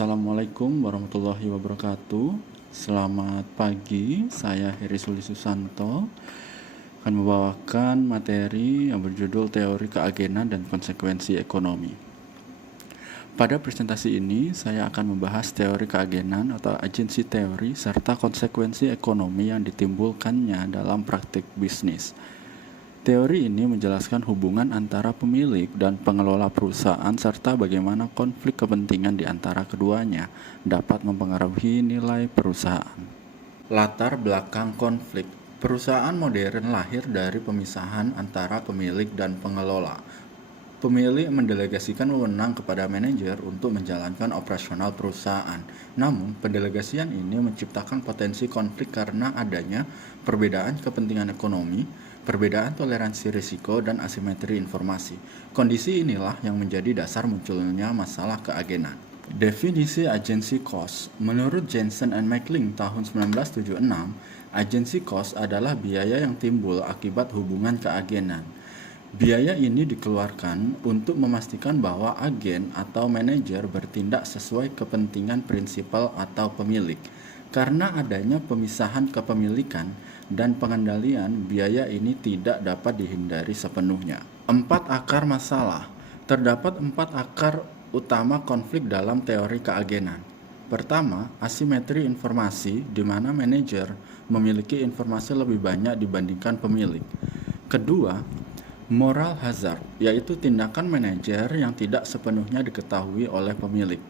Assalamualaikum warahmatullahi wabarakatuh. Selamat pagi, saya Heri Suli Susanto akan membawakan materi yang berjudul Teori Keagenan dan Konsekuensi Ekonomi. Pada presentasi ini, saya akan membahas teori keagenan atau agensi teori serta konsekuensi ekonomi yang ditimbulkannya dalam praktik bisnis. Teori ini menjelaskan hubungan antara pemilik dan pengelola perusahaan serta bagaimana konflik kepentingan di antara keduanya dapat mempengaruhi nilai perusahaan. Latar belakang konflik. Perusahaan modern lahir dari pemisahan antara pemilik dan pengelola. Pemilik mendelegasikan wewenang kepada manajer untuk menjalankan operasional perusahaan. Namun, pendelegasian ini menciptakan potensi konflik karena adanya perbedaan kepentingan ekonomi, perbedaan toleransi risiko, dan asimetri informasi. Kondisi inilah yang menjadi dasar munculnya masalah keagenan. Definisi agency cost. Menurut Jensen and McLean tahun 1976, agency cost adalah biaya yang timbul akibat hubungan keagenan. Biaya ini dikeluarkan untuk memastikan bahwa agen atau manajer bertindak sesuai kepentingan prinsipal atau pemilik. Karena adanya pemisahan kepemilikan dan pengendalian, biaya ini tidak dapat dihindari sepenuhnya. 4 akar masalah. Terdapat 4 akar utama konflik dalam teori keagenan. Pertama, asimetri informasi, di mana manajer memiliki informasi lebih banyak dibandingkan pemilik. Kedua, moral hazard, yaitu tindakan manajer yang tidak sepenuhnya diketahui oleh pemilik.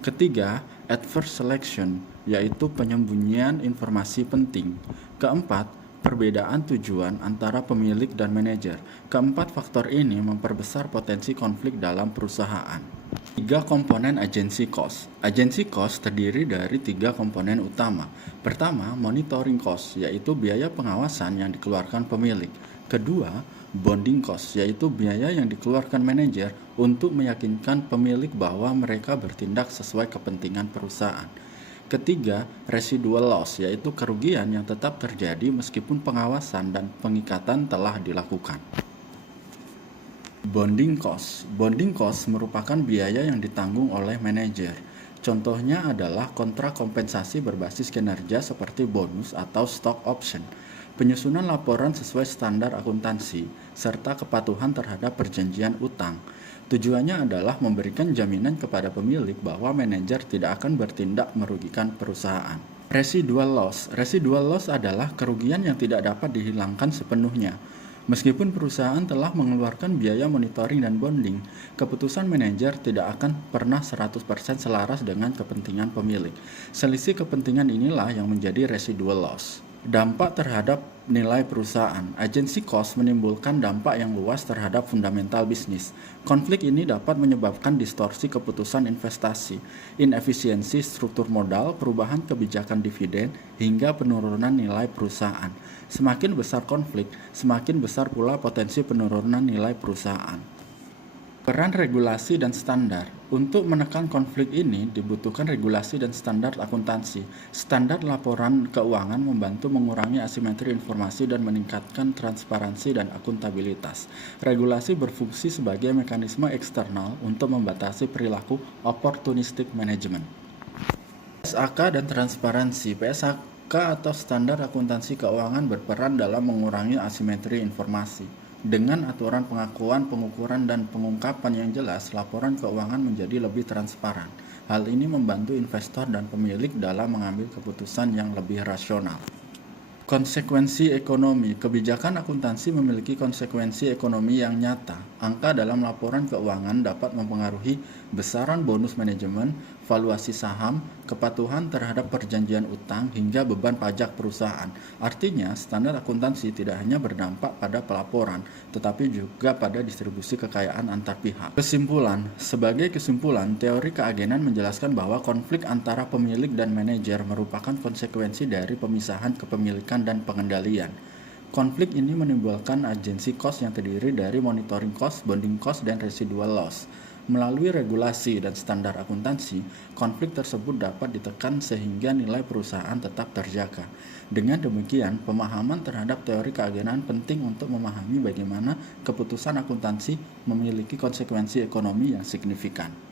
Ketiga, adverse selection, yaitu penyembunyian informasi penting. Keempat, perbedaan tujuan antara pemilik dan manajer. Keempat faktor ini memperbesar potensi konflik dalam perusahaan. 3 komponen agency cost. Agency cost terdiri dari 3 komponen utama. Pertama, monitoring cost, yaitu biaya pengawasan yang dikeluarkan pemilik. Kedua, bonding cost, yaitu biaya yang dikeluarkan manajer untuk meyakinkan pemilik bahwa mereka bertindak sesuai kepentingan perusahaan. Ketiga, residual loss, yaitu kerugian yang tetap terjadi meskipun pengawasan dan pengikatan telah dilakukan. Bonding cost. Bonding cost merupakan biaya yang ditanggung oleh manajer. Contohnya adalah kontrak kompensasi berbasis kinerja seperti bonus atau stock option, penyusunan laporan sesuai standar akuntansi, serta kepatuhan terhadap perjanjian utang. Tujuannya adalah memberikan jaminan kepada pemilik bahwa manajer tidak akan bertindak merugikan perusahaan. Residual loss. Residual loss adalah kerugian yang tidak dapat dihilangkan sepenuhnya. Meskipun perusahaan telah mengeluarkan biaya monitoring dan bonding, keputusan manajer tidak akan pernah 100% selaras dengan kepentingan pemilik. Selisih kepentingan inilah yang menjadi residual loss. Dampak terhadap nilai perusahaan. Agency cost menimbulkan dampak yang luas terhadap fundamental bisnis. Konflik ini dapat menyebabkan distorsi keputusan investasi, inefisiensi struktur modal, perubahan kebijakan dividen, hingga penurunan nilai perusahaan. Semakin besar konflik, semakin besar pula potensi penurunan nilai perusahaan. Peran regulasi dan standar. Untuk menekan konflik ini dibutuhkan regulasi dan standar akuntansi. Standar laporan keuangan membantu mengurangi asimetri informasi dan meningkatkan transparansi dan akuntabilitas. Regulasi berfungsi sebagai mekanisme eksternal untuk membatasi perilaku opportunistic management. PSAK dan transparansi. PSAK atau standar akuntansi keuangan berperan dalam mengurangi asimetri informasi. Dengan aturan pengakuan, pengukuran, dan pengungkapan yang jelas, laporan keuangan menjadi lebih transparan. Hal ini membantu investor dan pemilik dalam mengambil keputusan yang lebih rasional. Konsekuensi ekonomi. Kebijakan akuntansi memiliki konsekuensi ekonomi yang nyata. Angka dalam laporan keuangan dapat mempengaruhi besaran bonus manajemen, valuasi saham, kepatuhan terhadap perjanjian utang, hingga beban pajak perusahaan. Artinya, standar akuntansi tidak hanya berdampak pada pelaporan, tetapi juga pada distribusi kekayaan antar pihak. Kesimpulan. Sebagai kesimpulan, teori keagenan menjelaskan bahwa konflik antara pemilik dan manajer merupakan konsekuensi dari pemisahan kepemilikan dan pengendalian. Konflik ini menimbulkan agency cost yang terdiri dari monitoring cost, bonding cost, dan residual loss. Melalui regulasi dan standar akuntansi, konflik tersebut dapat ditekan sehingga nilai perusahaan tetap terjaga. Dengan demikian, pemahaman terhadap teori keagenan penting untuk memahami bagaimana keputusan akuntansi memiliki konsekuensi ekonomi yang signifikan.